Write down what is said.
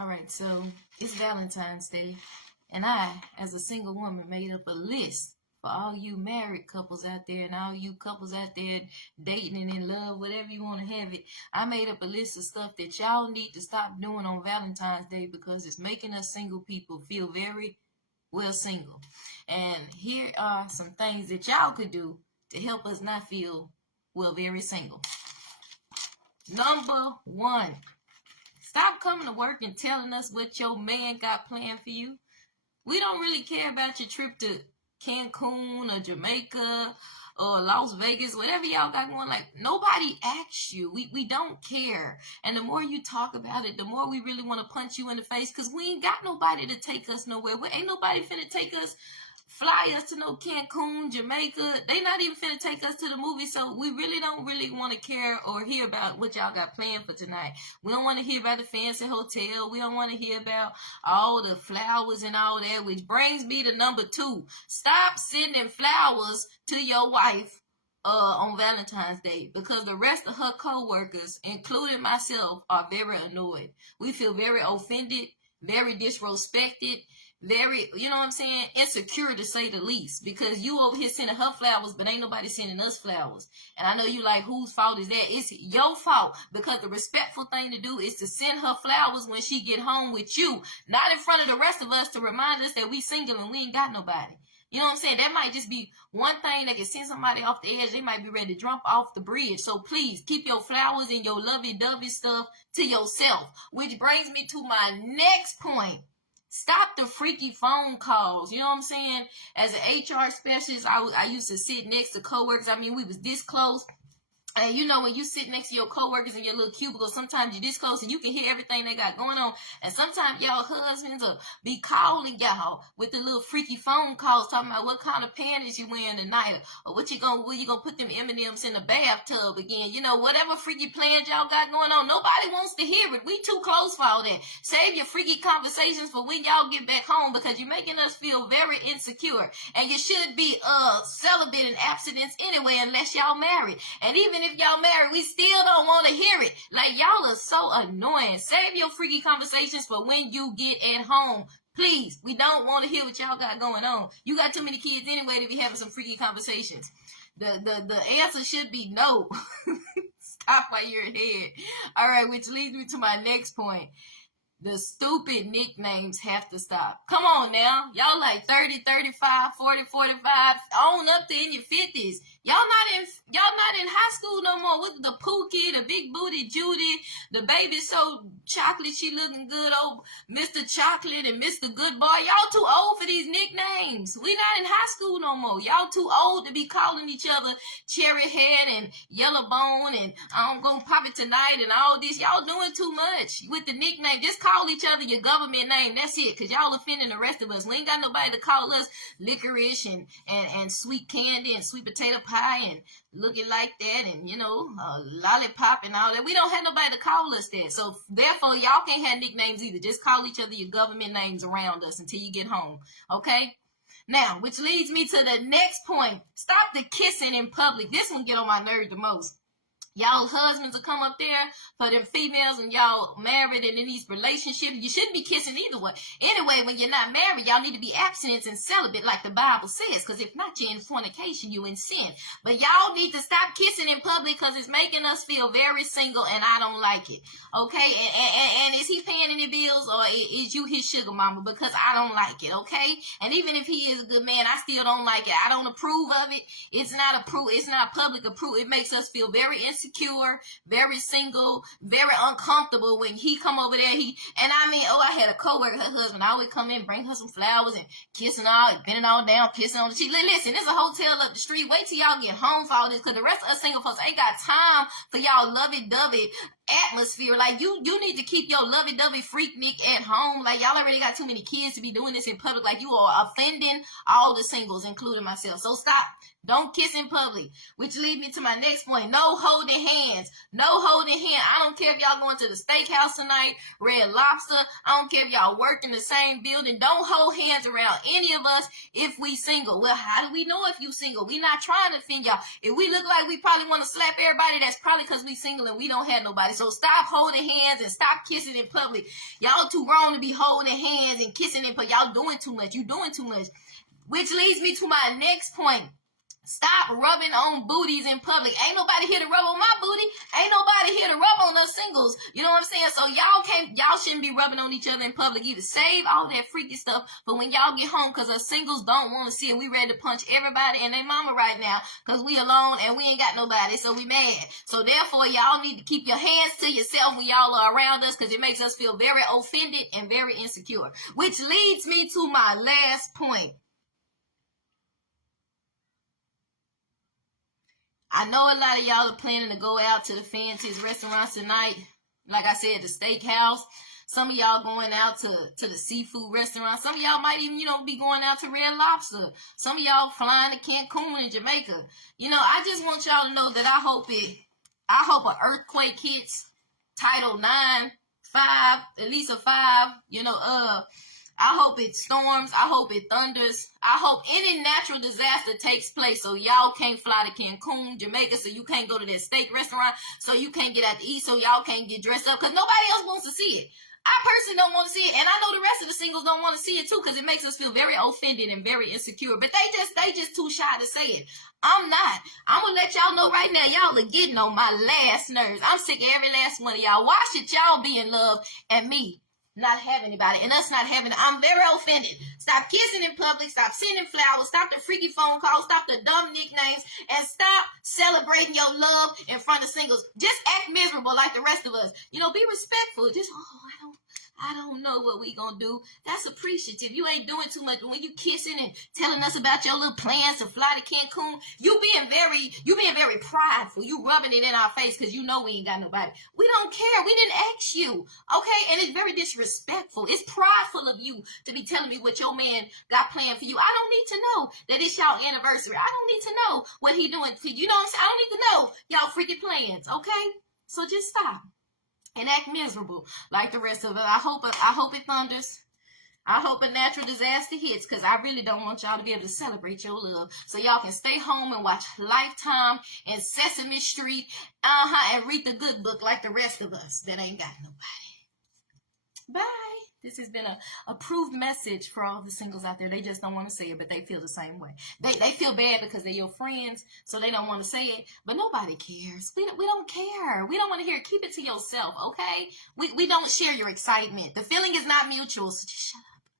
All right, so it's Valentine's Day, and I, as a single woman, made up a list for all you married couples out there and all you couples out there dating and in love, whatever you want to have it. I made up a list of stuff that y'all need to stop doing on Valentine's Day because it's making us single people feel very well single. And here are some things that y'all could do to help us not feel very single. Number one. Stop coming to work and telling us what your man got planned for you. We don't really care about your trip to Cancun or Jamaica or Las Vegas, whatever y'all got going. Like, nobody asked you. We don't care. And the more you talk about it, the more we really want to punch you in the face because we ain't got nobody to take us nowhere. Ain't nobody finna take us, fly us to no Cancun, Jamaica. They not even finna take us to the movie, so we really don't want to care or hear about what y'all got planned for tonight. We don't want to hear about the fancy hotel. We don't want to hear about all the flowers and all that, which brings me to number two. Stop sending flowers to your wife on Valentine's Day because the rest of her co-workers, including myself, are very annoyed. We feel very offended, very disrespected, very, you know what I'm saying, insecure to say the least, because you over here sending her flowers, but ain't nobody sending us flowers. And I know you like, whose fault is that? It's your fault, because the respectful thing to do is to send her flowers when she get home with you, not in front of the rest of us to remind us that we single and we ain't got nobody. You know what I'm saying? That might just be one thing that can send somebody off the edge. They might be ready to jump off the bridge. So please keep your flowers and your lovey-dovey stuff to yourself, which brings me to my next point. Stop the freaky phone calls. You know what I'm saying? As an HR specialist, I used to sit next to coworkers. I mean, we was this close. And you know, when you sit next to your coworkers in your little cubicle, sometimes you're this close and you can hear everything they got going on. And sometimes y'all husbands will be calling y'all with the little freaky phone calls talking about what kind of panties you wearing tonight, or where you gonna put them M&Ms in the bathtub again. You know, whatever freaky plans y'all got going on. Nobody wants to hear it. We too close for all that. Save your freaky conversations for when y'all get back home because you're making us feel very insecure. And you should be celibate in abstinence anyway unless y'all married. And even if y'all married, we still don't want to hear it. Like, y'all are so annoying. Save your freaky conversations for when you get at home. Please, we don't want to hear what y'all got going on. You got too many kids anyway to be having some freaky conversations. The answer should be no. Stop while you're ahead. All right, which leads me to my next point. The stupid nicknames have to stop. Come on now. Y'all like 30, 35, 40, 45, on up to in your 50s. Y'all not in high school no more with the Pookie, the big booty Judy, the baby so chocolate she looking good, old Mr. Chocolate and Mr. Good Boy. Y'all too old for these nicknames. We not in high school no more. Y'all too old to be calling each other Cherry Head and Yellow Bone and I'm gonna pop it tonight and all this. Y'all doing too much with the nickname. Just call each other your government name. That's it, because y'all offending the rest of us. We ain't got nobody to call us licorice and sweet candy and sweet potato pie and looking like that and, you know, lollipop and all that. We don't have nobody to call us that. So therefore, y'all can't have nicknames either. Just call each other your government names around us until you get home. Okay? Now, which leads me to the next point. Stop the kissing in public. This one get on my nerves the most. Y'all husbands will come up there for them females and y'all married and in these relationships. You shouldn't be kissing either way. Anyway, when you're not married, y'all need to be abstinent and celibate like the Bible says. Because if not, you're in fornication, you're in sin. But y'all need to stop kissing in public because it's making us feel very single and I don't like it. Okay? And is he paying any bills or is you his sugar mama? Because I don't like it. Okay? And even if he is a good man, I still don't like it. I don't approve of it. It's not public approval. It makes us feel very insecure, very single, very uncomfortable when he come over there. I had a coworker, her husband, I would come in, bring her some flowers and kissing all, bending all down, kissing on the cheek. Listen, there's a hotel up the street. Wait till y'all get home for all this, because the rest of us single folks ain't got time for y'all lovey-dovey atmosphere. Like, you need to keep your lovey-dovey freaknik at home. Like, y'all already got too many kids to be doing this in public. Like, you are offending all the singles, including myself. So stop Don't kiss in public, which leads me to my next point. No holding hands. No holding hands. I don't care if y'all going to the steakhouse tonight, Red Lobster. I don't care if y'all work in the same building. Don't hold hands around any of us if we single. Well, how do we know if you single? We not trying to offend y'all. If we look like we probably want to slap everybody, that's probably because we single and we don't have nobody. So stop holding hands and stop kissing in public. Y'all too grown to be holding hands and kissing in public. Y'all doing too much. You doing too much. Which leads me to my next point. Stop rubbing on booties in public. Ain't nobody here to rub on my booty. Ain't nobody here to rub on us singles. You know what I'm saying? So y'all shouldn't be rubbing on each other in public either. Save all that freaky stuff for when y'all get home, because us singles don't want to see it. We ready to punch everybody and their mama right now because we alone and we ain't got nobody, so we mad. So therefore, y'all need to keep your hands to yourself when y'all are around us, because it makes us feel very offended and very insecure. Which leads me to my last point. I know a lot of y'all are planning to go out to the fanciest restaurants tonight. Like I said, the steakhouse. Some of y'all going out to the seafood restaurant. Some of y'all might even, be going out to Red Lobster. Some of y'all flying to Cancun in Jamaica. I just want y'all to know that I hope an earthquake hits, Title 9, 5, at least a 5, I hope it storms. I hope it thunders. I hope any natural disaster takes place so y'all can't fly to Cancun, Jamaica, so you can't go to that steak restaurant, so you can't get out to eat, so y'all can't get dressed up, because nobody else wants to see it. I personally don't want to see it, and I know the rest of the singles don't want to see it too, because it makes us feel very offended and very insecure. But they just too shy to say it. I'm not. I'm gonna let y'all know right now, y'all are getting on my last nerves. I'm sick of every last one of y'all. Why should y'all be in love and me not have anybody, and us not having it? I'm very offended. Stop kissing in public. Stop sending flowers. Stop the freaky phone calls. Stop the dumb nicknames, and stop celebrating your love in front of singles. Just act miserable like the rest of us. Be respectful. Just, I don't know what we gonna do. That's appreciative. You ain't doing too much. But when you kissing and telling us about your little plans to fly to Cancun, you being very prideful. You rubbing it in our face because you know we ain't got nobody. We don't care. We didn't ask you. Okay? And it's very disrespectful. It's prideful of you to be telling me what your man got planned for you. I don't need to know that it's y'all anniversary. I don't need to know what he doing for you. You know what I'm saying? I don't need to know y'all freaking plans. Okay? So just stop and act miserable like the rest of it. I hope it thunders. I hope a natural disaster hits, because I really don't want y'all to be able to celebrate your love. So y'all can stay home and watch Lifetime and Sesame Street, and read the good book like the rest of us that ain't got nobody. Bye. This has been a approved message for all the singles out there. They just don't want to say it, but they feel the same way. They feel bad because they're your friends, so they don't want to say it. But nobody cares. We don't care. We don't want to hear it. Keep it to yourself, okay? We don't share your excitement. The feeling is not mutual, so just shut up.